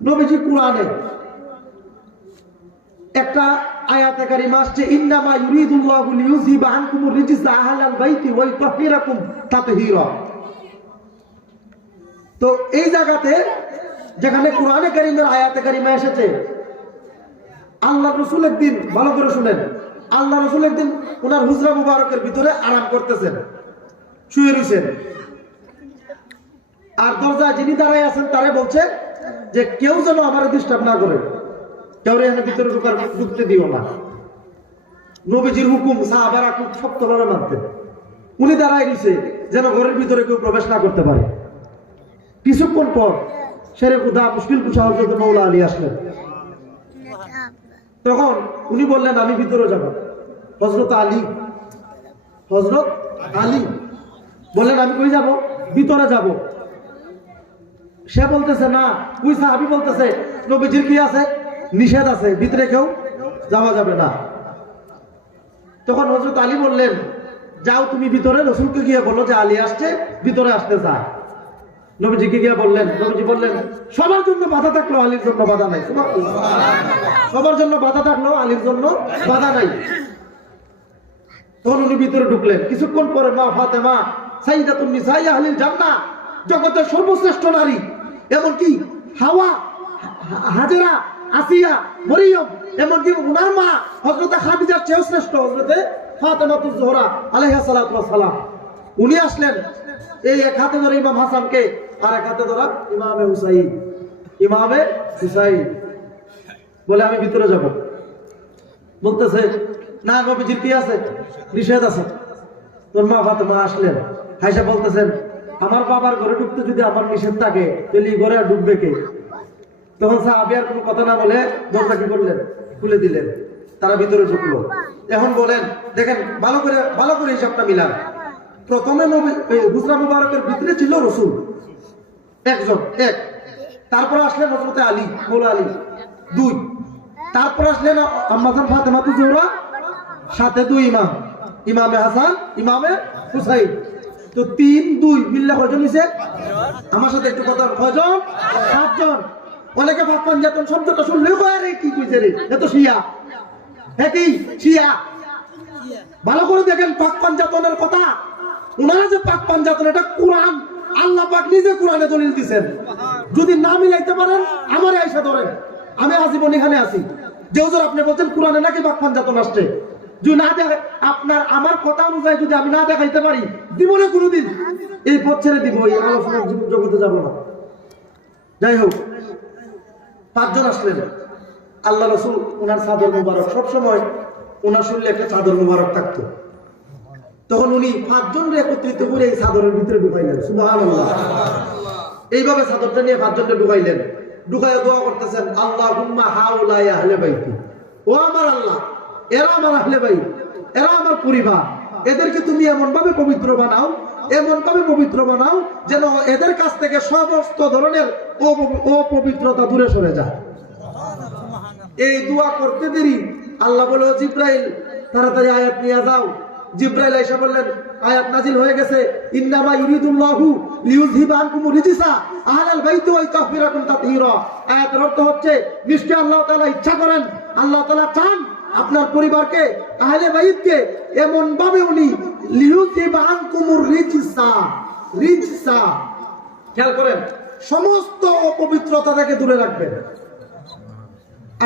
নবীজি কোরআনে একটা আয়াতে কারিমা আসছে, ইন্নামা ইউরিদুল্লাহু লিইউযিবা আনকুমুর রিজসা আহলাল বাইতি ওয়া ইতাহহিরাকুম তাতহীরা. তো এই জায়গাতে যেখানে কোরআনে কারিমের আয়াতে কারিমা এসেছে, আল্লাহ রসুল একদিন, ভালো করে শুনেন, আল্লাহ রসুল একদিন ওনার হুজরা মুবারকের ভিতরে আরাম করতেছেন, শুয়ে রয়েছেন আর দরজা যিনি দাঁড়ায় আছেন, তারে বলছে যে কেউ যেন আমার ডিস্টার্ব না করে, কেউ এখানে ভিতরে ঢুকার ঢুকতে দিও না। নবীজির হুকুম, সাহাবারা খুব শক্তভাবে মানতেন। উনি দাঁড়ায় দিছে যেন ঘরের ভিতরে কেউ প্রবেশ না করতে পারে। কিছুক্ষণ পর শেরে খুদা মুশকিল কুশা হজরত মৌলা আলী আসলেন। তখন উনি বললেন, আমি ভিতরে যাব। হজরত আলী হজরত আলী বললেন, আমি কই যাব? ভিতরে যাব। সে বলতেছে, না, ওই সাহাবি বলতেছে, নবীজির কি আছে? নিষেধ আছে, ভিতরে কেউ যাওয়া যাবে না। তখন হজরত আলী বললেন, যাও তুমি ভিতরে, রসুলকে গিয়ে বলো যে আলী আসছে, ভিতরে আসতে চায়। নবীজিকে গিয়ে বললেন, নবীজি বললেন, সবার জন্য বাধা থাকল আলীর জন্য বাধা নাই। সবার জন্য বাধা থাকল আলীর জন্য বাধা নাই। তখন উনি ভিতরে ঢুকলেন। কিছুক্ষণ পরে মা ফাতে মা ফাতেমা সাইদাতুন নিসাই আহলিল জান্নাহ, জগতের সর্বশ্রেষ্ঠ নারী এমনকি হাওয়া, হাজেরা, আসিয়া, মরিয়ম, এমনকি উনার মা, হযরতে খাদিজার চেয়েও শ্রেষ্ঠ হযরতে ফাতেমাতুজ জোহরা সালাতু সালাম উনি আসলেন এই এক হাতে ধরে ইমাম হাসানকে, আর এক হাতে ধরা ইমামে হুসাইন। ইমামে হুসাইন। বলে, আমি ভিতরে যাব। বলতেছে, না নবীজির কি আছে? নিষেধ আছে। তোর মা ফাতেমা আসলেন, হাইসা বলতেছেন আমার বাবার ঘরে ঢুকতে যদি আমার নিষেধ থাকে, তাহলে এই ঘরে ঢুকবে কে? তখন সাহাবি আর কোনো কথা না বলে দরজা কি করলেন? খুলে দিলেন। তারা ভিতরে ঢুকলো। এখন বলেন, দেখেন, ভালো করে ভালো করে হিসাবটা মিলান। প্রথমে হুজরা মুবারকের ভিতরে ছিল রসুল। একজন, এক। তারপর আসলেন হজরতে আলী, মৌলা আলী। দুই। তারপর আসলেন আম্মাজান ফাতেমা তু জোহরা। সাথে দুই ইমাম। ইমামে হাসান, ইমামে হুসাইন। তো তিন, দুই মিল্লা কয়জন নিছে আমার সাথে একটু কথা কয়জন? সাতজন। অনেকে ভাবতাম যেতন শব্দটা শুনলেও কয় রে, কি কইছে রে? এত শিয়া। হ্যাঁ কি? শিয়া? ভালো করে দেখেন, পাক পাঞ্জাতনের কথা। ওনারা যে পাক পাঞ্জাতন এটা কোরআন। আল্লাহ পাক নিজে কোরআনে দলিল দিছেন। যদি না মিলাইতে পারেন, আমার আইসা ধরেন। আমি আজীবন এখানে আছি। যে আপনি বলছেন, কোরআনে নাকি পাক পাঞ্জাতন আসছে? যদি না আপনার আমার কথা অনুযায়ী যদি আমি না দেখাইতে পারি দিব না কোনোদিন এই পথ ছেড়ে দিব, এই জগতে না। যাই হোক, পাঁচজন আসলেন। আল্লাহ রসুল ওনার চাদর মুবারক, সবসময় ওনার শরীরে একটা চাদর মুবারক থাকতো। তখন উনি পাঁচজন একত্রিত করে এই চাদরের ভিতরে ঢুকাইলেন এইভাবে চাদরটা নিয়ে পাঁচজনকে ঢুকাইলেন। ঢুকাই দোয়া করতেছেন আল্লাহ হুম্মা হাউলাই আহলে বাইতি। ও আমার আল্লাহ এরা আমার আহলে ভাই এরা আমার পরিবার। এদেরকে তুমি এমন ভাবে পবিত্র বানাও এমন ভাবে পবিত্র বানাও, যেন এদের কাছ থেকে সমস্ত ধরনের অপ- অপবিত্রতা দূরে সরে যায়। এই দোয়া করতে দেরি। আল্লাহ বলে, "ও জিব্রাইল, তাড়াতাড়ি আয়াত নিয়ে যাও। জিব্রাইল আয়েশা বললেন, আয়াত নাজিল হয়ে গেছে। ইন্নামা ইউরিদুল্লাহু লিইউযহিবা আনকুম রিজসা আহলাল বাইতি ওয়া ইতাহহিরাকুম তাতহীরা। আয়াতের অর্থ হচ্ছে নিশ্চয় আল্লাহ তাআলা ইচ্ছা করেন, আল্লাহ তাআলা চান আপনার পরিবারকে আহলে বাইতকে এমন ভাবে উনি আনকুম রিজসা রিজসা। খেয়াল করেন, সমস্ত অপবিত্রতা থেকে দূরে রাখবেন।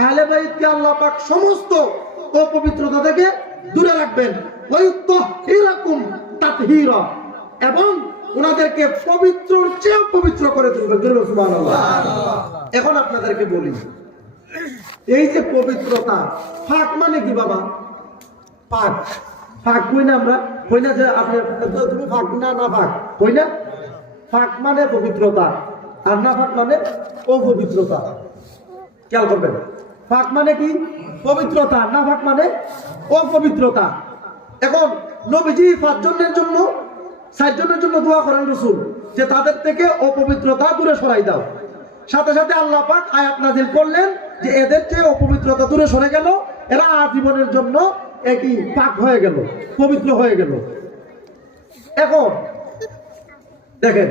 আহলে বাইতকে আল্লাহ পাক সমস্ত অপবিত্রতা থেকে দূরে রাখবেন। ওয়ায়ুত্তাহিরাকুম তাতহীরা। এবং ওনাদেরকে পবিত্রর চেয়ে পবিত্র করে তুলবেন। এখন আপনাদেরকে বলি এই যে পবিত্রতা, ফাক মানে কি বাবা? ফাক। ফাক কই না আমরা? কই না যে আপনি তুমি ফাক না না ফাক? কই না? ফাক মানে পবিত্রতা, আর না ফাক মানে অপবিত্রতা। খেয়াল করবেন। ফাঁক মানে কি? পবিত্রতা, না ফাঁক মানে অপবিত্রতা। এখন নবীজি পাঁচজনের জন্য সাতজনের জন্য দোয়া করেন রসুল, যে তাদের থেকে অপবিত্রতা দূরে সরাই দাও। সাথে সাথে আল্লাহ পাক আয়াত নাজিল করলেন যে এদের চেয়ে অপবিত্রতা দূরে সরে গেল, এরা আজীবনের জন্য একই পাক হয়ে গেল, পবিত্র হয়ে গেল। এখন, দেখেন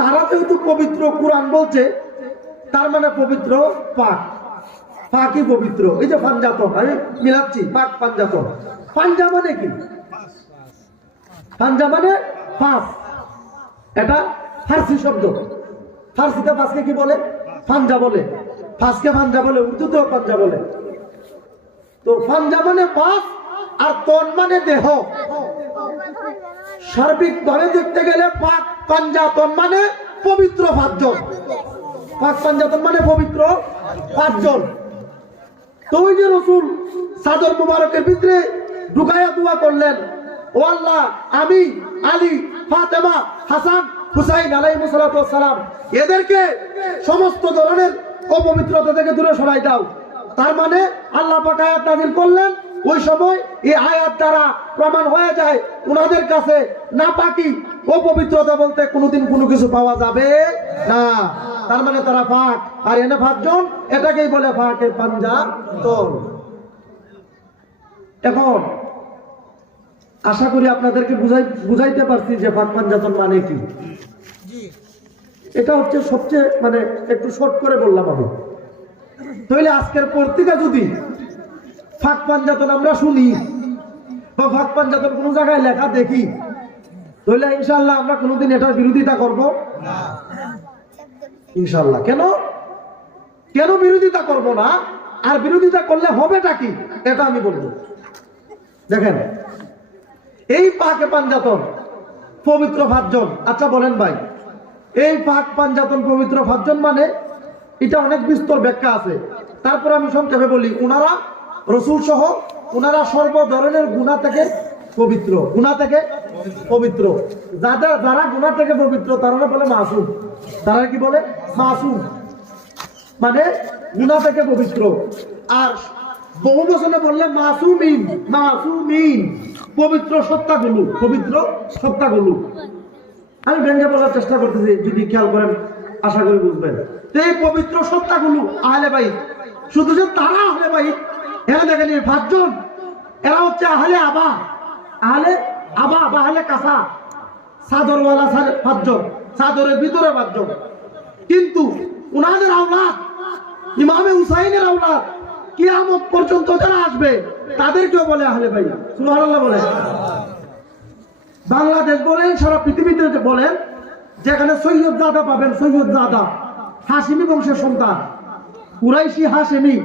তারা যেহেতু পবিত্র, কোরআন বলছে, তার মানে পবিত্র পাক। পাকই পবিত্র। এই যে পাঞ্জাতন, আমি মিলাচ্ছি, পাক পাঞ্জাতন। পাঞ্জা মানে কি? পাঞ্জা মানে ফাঁস এটা ফার্সি শব্দ। ফার্সিতে ফাঁসকে কি বলে? পাঞ্জা বলে। ফাঁসকে পাঞ্জা বলে, উর্দুতেও পাঞ্জা বলে। তো পাঞ্জা মানে পাঁচ আর তন মানে দেহ। সার্বিক ভাবে দেখতে গেলে পাক পাঞ্জাতন মানে পবিত্র পাঁচজন। পাক পাঞ্জাতন মানে পবিত্র পাঁচজন। তো ওই যে রসুল সাদর মুবারকের ভিতরে ঢুকাইয়া দোয়া করলেন, ও আল্লাহ, আমি আলী, ফাতেমা, হাসান, হুসাইন আলাই সালাম, এদেরকে সমস্ত ধরনের অপবিত্রতা থেকে দূরে সরাই দাও। তার মানে আল্লাহ পাক আয়াত নাজিল করলেন, ওই সময় এই আয়াত দ্বারা প্রমাণ হয়ে যায় ওনাদের কাছে না পাকি অপবিত্রতা বলতে কোনোদিন কোনো কিছু পাওয়া যাবে না। তার মানে তারা ফাঁক। আর এনে পাঁচজন এটাকেই বলে ফাঁকে পাঞ্জা তোল এখন আশা করি আপনাদেরকে বুঝাই বুঝাইতে পারছি যে ফাঁক পাঞ্জাতন মানে কি। এটা হচ্ছে সবচেয়ে মানে একটু শর্ট করে বললাম আমি। তাহলে আজকের পত্রিকা যদি ফাঁক পাঞ্জাতন আমরা শুনি, বা ফাঁক পাঞ্জাতন কোনো জায়গায় লেখা দেখি, তাহলে ইনশাল্লাহ আমরা কোনোদিন এটার বিরোধিতা করব ইনশাল্লাহ কেন? কেন বিরোধিতা করব না? আর বিরোধিতা করলে হবেটা কি? এটা আমি বলব। দেখেন, এই পাকে পাঞ্জাতন পবিত্র ভাতজন আচ্ছা বলেন ভাই এই পাক পাঞ্জাতন পবিত্র পাঁচজন মানে এটা অনেক বিস্তর ব্যাখ্যা আছে। তারপর আমি সংক্ষেপে বলি ওনারা রসুল সহ ওনারা সর্ব ধরনের গুণা থেকে পবিত্র, গুণা থেকে পবিত্র। যারা যারা গুণা থেকে পবিত্র, তারা বলে মাসুম। তারা কি বলে? মাসুম। মানে গুণা থেকে পবিত্র। আর বহু বছরে বললে মাসুমিন মাসুমিন। পবিত্র সত্তাগুলো পবিত্র সত্তাগুলো। আমি ভেঙে বলার চেষ্টা করতেছি, যদি খেয়াল করেন, আশা করি বুঝবেন। তো এই পবিত্র সত্তাগুলো আহলে ভাই শুধু যে তারা আহলে ভাই এরা দেখেন এই পাঁচজন, এরা হচ্ছে আহলে আবা। আহলে আবা বা আহলে কাঁচা চাদরওয়ালা সার- পাঁচজন, চাদরের ভিতরে পাঁচজন। কিন্তু উনাদের আওলাদ, ইমামে হুসাইনের আওলাদ, কিয়ামত পর্যন্ত যারা আসবে, তাদেরকেও বলে আহলে ভাই সুবহানাল্লাহ বলে বাংলাদেশ বলেন, সারা পৃথিবীতে বলেন, যেখানে সৈয়দ দাদা পাবেন, সৈয়দ দাদা। হাসিমি বংশের সন্তান। কুরাইশি হাসিমি।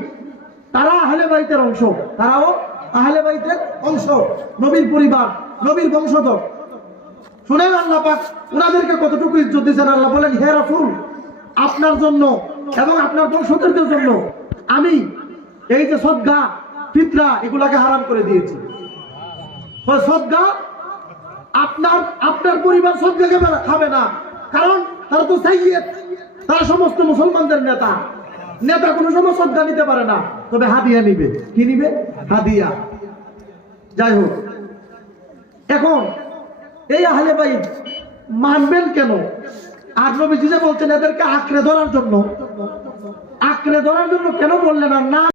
তারা আহলে বাইতের অংশ। তারাও আহলে বাইতের অংশ। নবীর পরিবার, নবীর বংশধর। শুনেন আল্লাহ পাক, ওনাদেরকে কতটুকু ইজ্জত দিয়েছেন আল্লাহ বলেন, হে রাসূল, আপনার জন্য এবং আপনার বংশধরদের জন্য আমি এই যে সদ্গা, ফিতরা, এগুলাকে হারাম করে দিয়েছি। সদ্গা আপনার আপনার পরিবার খাবে না- খাবে না। কারণ তারা তো সাইয়েদ, তারা সমস্ত মুসলমানদের নেতা। নেতা কোনো সময় সদ্গা নিতে পারে না। তবে হাদিয়া নিবে। কি নিবে? হাদিয়া। যাই হোক। এখন এই আহলে ভাই মানবেন কেন? আর নবীজি যে বলছেন, এদেরকে আঁকড়ে ধরার জন্য। আঁকড়ে ধরার জন্য কেন বললেন? আর না